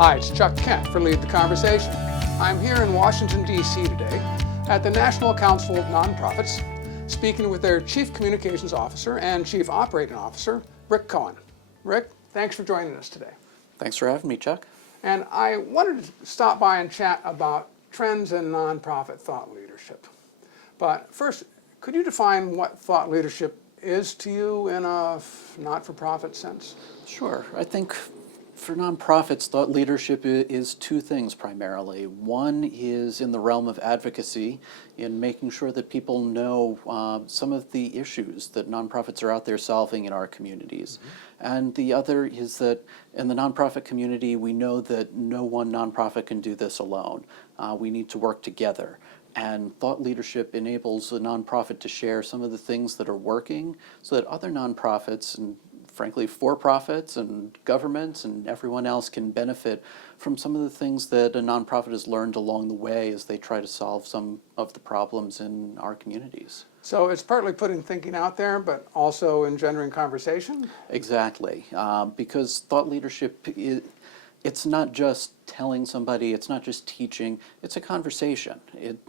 Hi, it's Chuck Kent for Lead the Conversation. I'm here in Washington, D.C. today at the National Council of Nonprofits, speaking with their Chief Communications Officer and Chief Operating Officer, Rick Cohen. Rick, thanks for joining us today. Thanks for having me, Chuck. And I wanted to stop by and chat about trends in nonprofit thought leadership. But first, could you define what thought leadership is to you in a not-for-profit sense? Sure. I think for nonprofits, thought leadership is two things primarily. One is in the realm of advocacy, in making sure that people know some of the issues that nonprofits are out there solving in our communities. And the other is that in the nonprofit community, we know that no one nonprofit can do this alone. We need to work together. And thought leadership enables a nonprofit to share some of the things that are working so that other nonprofits and frankly for-profits and governments and everyone else can benefit from some of the things that a nonprofit has learned along the way as they try to solve some of the problems in our communities. So it's partly putting thinking out there, but also engendering conversation? Exactly, because thought leadership it's not just telling somebody, it's not just teaching, it's a conversation.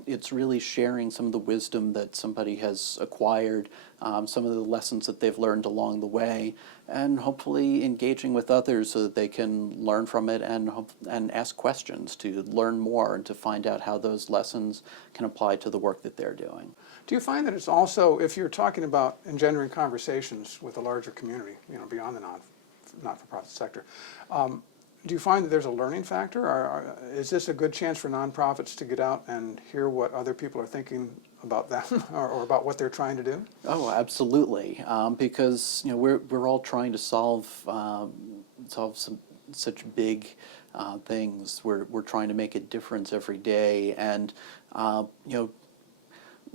It's really sharing some of the wisdom that somebody has acquired, some of the lessons that they've learned along the way, and hopefully engaging with others so that they can learn from it and ask questions to learn more and to find out how those lessons can apply to the work that they're doing. Do you find that it's also, if you're talking about engendering conversations with a larger community, beyond the not-for-profit sector, do you find that there's a learning factor? Or is this a good chance for nonprofits to get out and hear what other people are thinking about them or about what they're trying to do? Oh, absolutely. Because we're all trying to solve some such big things. We're trying to make a difference every day, and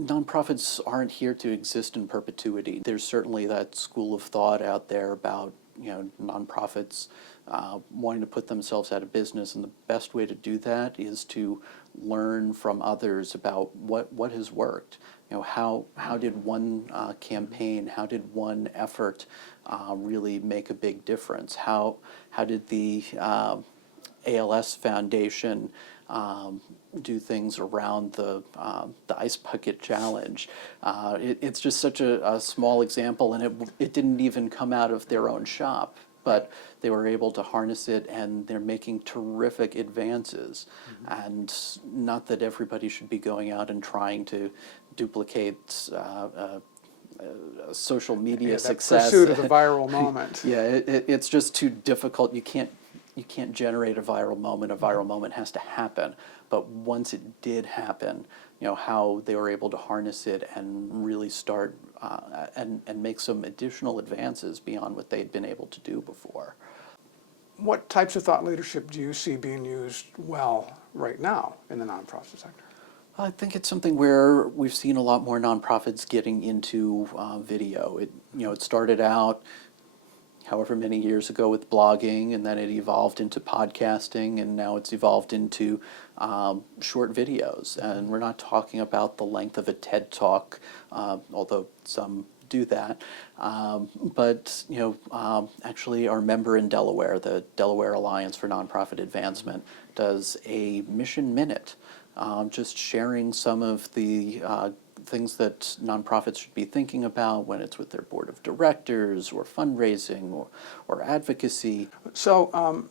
nonprofits aren't here to exist in perpetuity. There's certainly that school of thought out there about nonprofits wanting to put themselves out of business, and the best way to do that is to learn from others about what has worked. How did one campaign, how did one effort really make a big difference? How did the ALS Foundation do things around the Ice Bucket Challenge? It's just such a small example, and it didn't even come out of their own shop, but they were able to harness it, and they're making terrific advances. And not that everybody should be going out and trying to duplicate social media success. Pursuit of the viral moment. Yeah, it's just too difficult. You can't generate a viral moment. A viral moment has to happen. But once it did happen, how they were able to harness it and really start and make some additional advances beyond what they'd been able to do before. What types of thought leadership do you see being used well right now in the nonprofit sector? I think it's something where we've seen a lot more nonprofits getting into video. It started out however many years ago with blogging, and then it evolved into podcasting, and now it's evolved into short videos. And we're not talking about the length of a TED Talk, although some do that. But actually our member in Delaware, the Delaware Alliance for Nonprofit Advancement, does a Mission Minute, just sharing some of the things that nonprofits should be thinking about when it's with their board of directors or fundraising or advocacy. So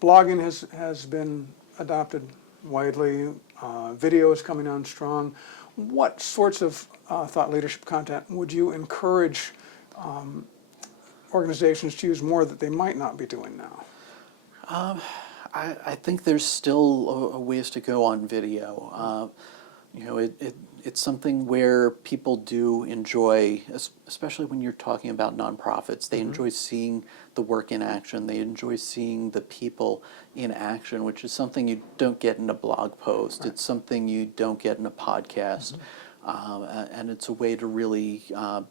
blogging has been adopted widely. Video is coming on strong. What sorts of thought leadership content would you encourage organizations to use more that they might not be doing now? I think there's still a ways to go on video. It's something where people do enjoy, especially when you're talking about nonprofits, they enjoy seeing the work in action. They enjoy seeing the people in action, which is something you don't get in a blog post. Right. It's something you don't get in a podcast. And it's a way to really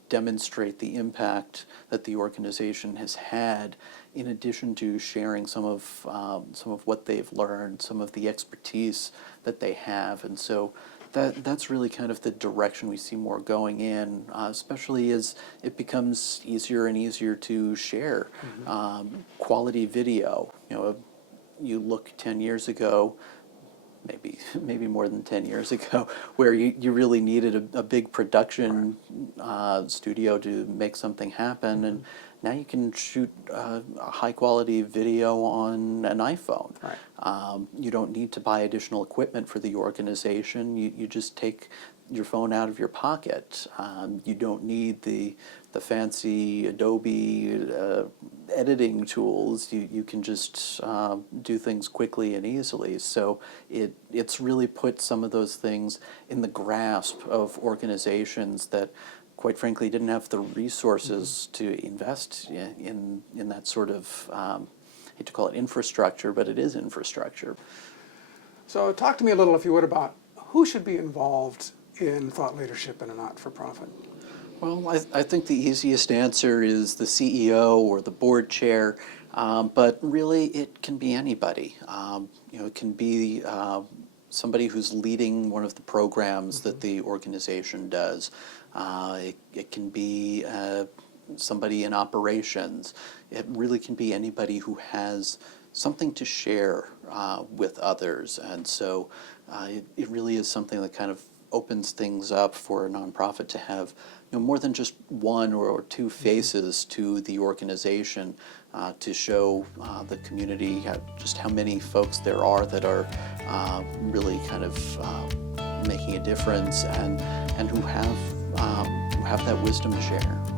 demonstrate the impact that the organization has had, in addition to sharing some of what they've learned, some of the expertise that they have. And so that's really kind of the direction we see more going in, especially as it becomes easier and easier to share quality video. you look 10 years ago, maybe more than 10 years ago, where you really needed a big production studio to make something happen, and now you can shoot a high quality video on an iPhone. Right. You don't need to buy additional equipment for the organization. You just take your phone out of your pocket. You don't need the fancy Adobe editing tools. You can just do things quickly and easily. So it's really put some of those things in the grasp of organizations that, quite frankly, didn't have the resources to invest in that sort of, I hate to call it infrastructure, but it is infrastructure. So talk to me a little, if you would, about who should be involved in thought leadership in a not-for-profit. Well, I think the easiest answer is the CEO or the board chair, but really it can be anybody. It can be somebody who's leading one of the programs that the organization does. It can be somebody in operations. It really can be anybody who has something to share with others. And so it really is something that kind of opens things up for a nonprofit to have more than just one or two faces to the organization, to show the community just how many folks there are that are really kind of making a difference and who have that wisdom to share.